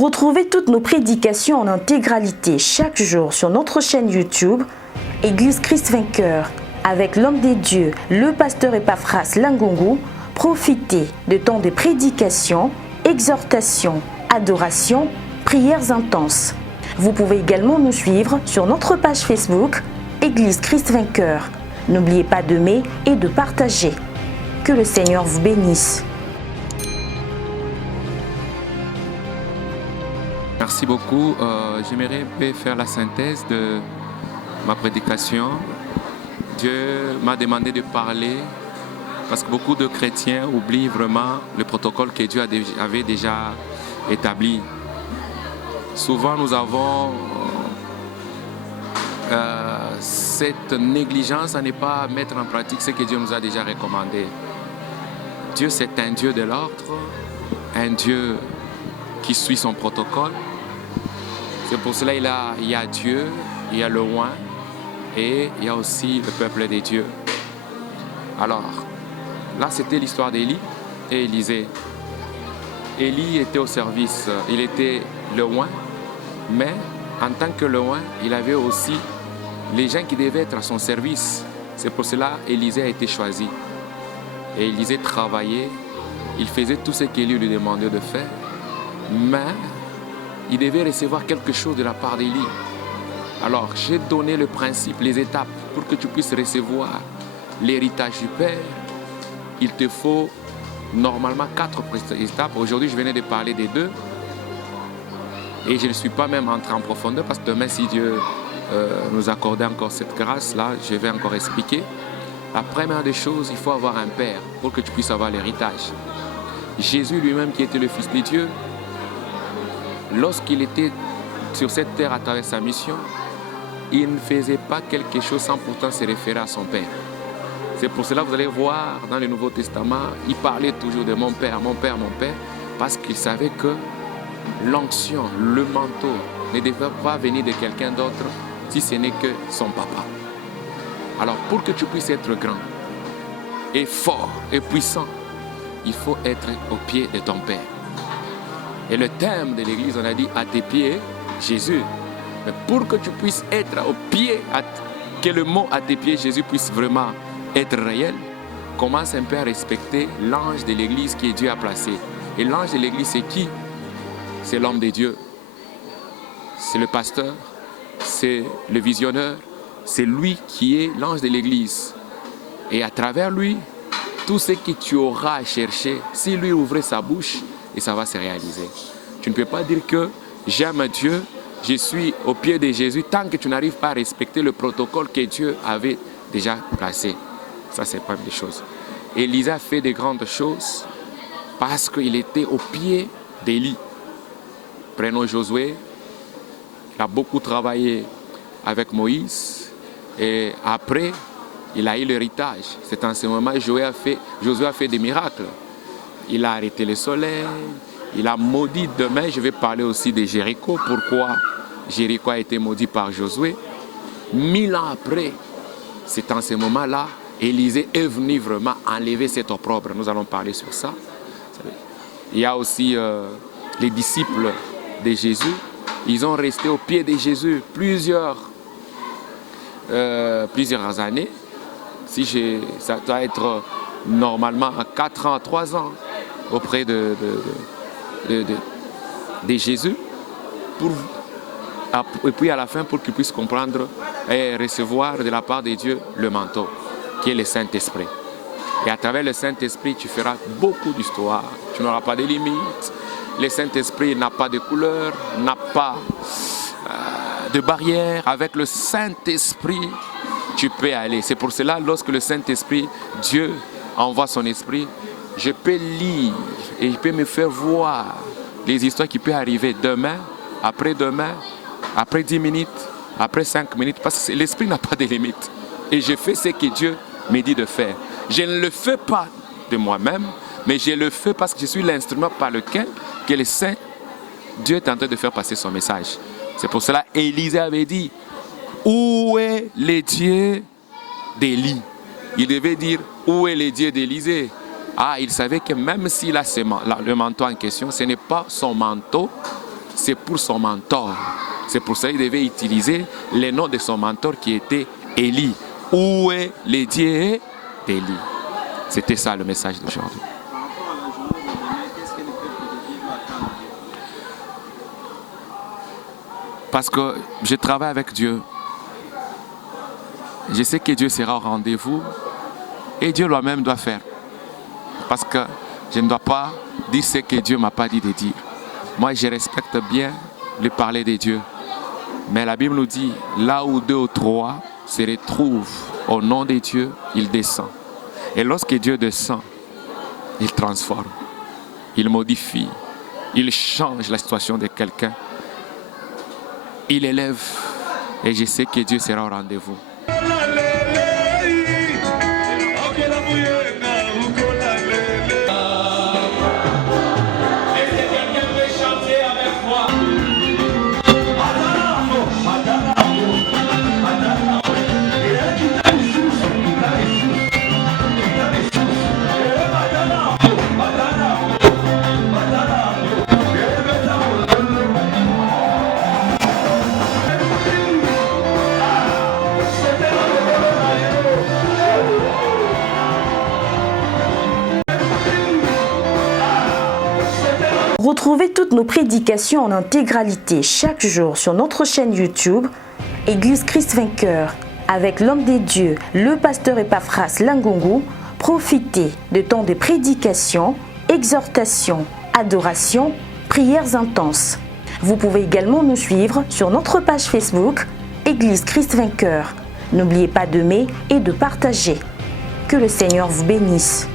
Retrouvez toutes nos prédications en intégralité chaque jour sur notre chaîne YouTube Église Christ Vainqueur avec l'homme des dieux, le pasteur Epaphras Langongo. Profitez de temps de prédication, exhortation, adoration, prières intenses. Vous pouvez également nous suivre sur notre page Facebook Église Christ Vainqueur. N'oubliez pas d'aimer et de partager. Que le Seigneur vous bénisse. Merci beaucoup. J'aimerais faire la synthèse de ma prédication. Dieu m'a demandé de parler parce que beaucoup de chrétiens oublient vraiment le protocole que Dieu avait déjà établi. Souvent, nous avons cette négligence à ne pas mettre en pratique ce que Dieu nous a déjà recommandé. Dieu, c'est un Dieu de l'ordre, un Dieu qui suit son protocole. C'est pour cela qu'il y a Dieu, il y a le oint et il y a aussi le peuple des dieux. Alors, là, c'était l'histoire d'Élie et Élisée. Élie était au service, il était le oint, mais en tant que le oint, il avait aussi les gens qui devaient être à son service. C'est pour cela qu'Élisée a été choisi. Et Élisée travaillait, il faisait tout ce qu'Élie lui demandait de faire, mais il devait recevoir quelque chose de la part d'Élie. Alors, j'ai donné le principe, les étapes, pour que tu puisses recevoir l'héritage du Père. Il te faut normalement 4 étapes. Aujourd'hui, je venais de parler des 2. Et je ne suis pas même entré en profondeur parce que demain, si Dieu nous accordait encore cette grâce-là, je vais encore expliquer. La première des choses, il faut avoir un Père pour que tu puisses avoir l'héritage. Jésus lui-même, qui était le Fils de Dieu, lorsqu'il était sur cette terre à travers sa mission, il ne faisait pas quelque chose sans pourtant se référer à son Père. C'est pour cela que vous allez voir dans le Nouveau Testament, il parlait toujours de mon Père, mon Père, mon Père, parce qu'il savait que l'onction, le manteau ne devait pas venir de quelqu'un d'autre si ce n'est que son papa. Alors pour que tu puisses être grand et fort et puissant, il faut être au pied de ton Père. Et le thème de l'église, on a dit à tes pieds, Jésus. Mais pour que tu puisses être au pied, que le mot à tes pieds, Jésus, puisse vraiment être réel, commence un peu à respecter l'ange de l'église que Dieu a placé. Et l'ange de l'église, c'est qui? C'est l'homme de Dieu. C'est le pasteur, c'est le visionneur, c'est lui qui est l'ange de l'église. Et à travers lui, tout ce que tu auras à chercher, si lui ouvrait sa bouche, et ça va se réaliser. Tu ne peux pas dire que j'aime Dieu, je suis au pied de Jésus, tant que tu n'arrives pas à respecter le protocole que Dieu avait déjà placé. Ça, c'est pas une chose. Élisée a fait de grandes choses parce qu'il était au pied d'Élie. Prenons Josué, il a beaucoup travaillé avec Moïse et après, il a eu l'héritage. C'est en ce moment que Josué a fait des miracles. Il a arrêté le soleil, il a maudit. Demain, je vais parler aussi de Jéricho. Pourquoi Jéricho a été maudit par Josué. 1000 ans après, c'est en ce moment-là, Élisée est venu vraiment enlever cet opprobre. Nous allons parler sur ça. Il y a aussi les disciples de Jésus. Ils ont resté au pied de Jésus plusieurs années. Ça doit être normalement 4 ans, 3 ans auprès de Jésus et puis à la fin pour qu'ils puissent comprendre et recevoir de la part de Dieu le manteau qui est le Saint-Esprit. Et à travers le Saint-Esprit, tu feras beaucoup d'histoires. Tu n'auras pas de limites. Le Saint-Esprit n'a pas de couleur, n'a pas de barrière. Avec le Saint-Esprit, tu peux aller. C'est pour cela, lorsque le Saint-Esprit, Dieu envoie son esprit, je peux lire et je peux me faire voir les histoires qui peuvent arriver demain, après-demain, après 10 minutes, après 5 minutes, parce que l'esprit n'a pas de limite. Et je fais ce que Dieu me dit de faire. Je ne le fais pas de moi-même, mais je le fais parce que je suis l'instrument par lequel que le Saint Dieu est en train de faire passer son message. C'est pour cela qu'Élisée avait dit, où est le Dieu d'Élie? Il devait dire, où est le Dieu d'Élisée? Ah, il savait que même s'il a le manteau en question, ce n'est pas son manteau, c'est pour son mentor. C'est pour ça qu'il devait utiliser les noms de son mentor qui était Élie. Où est le Dieu d'Élie? C'était ça le message d'aujourd'hui. Par rapport à la journée de demain, qu'est-ce que le peuple de Dieu doit attendre de Dieu? Parce que je travaille avec Dieu. Je sais que Dieu sera au rendez-vous et Dieu lui-même doit faire. Parce que je ne dois pas dire ce que Dieu ne m'a pas dit de dire. Moi, je respecte bien le parler de Dieu. Mais la Bible nous dit, là où 2 ou 3 se retrouvent au nom de Dieu, il descend. Et lorsque Dieu descend, il transforme, il modifie, il change la situation de quelqu'un. Il élève et je sais que Dieu sera au rendez-vous. Retrouvez toutes nos prédications en intégralité chaque jour sur notre chaîne YouTube Église Christ Vainqueur avec l'homme des dieux, le pasteur Epaphras Langongo. Profitez de temps de prédication, exhortation, adoration, prières intenses. Vous pouvez également nous suivre sur notre page Facebook Église Christ Vainqueur. N'oubliez pas d'aimer et de partager. Que le Seigneur vous bénisse.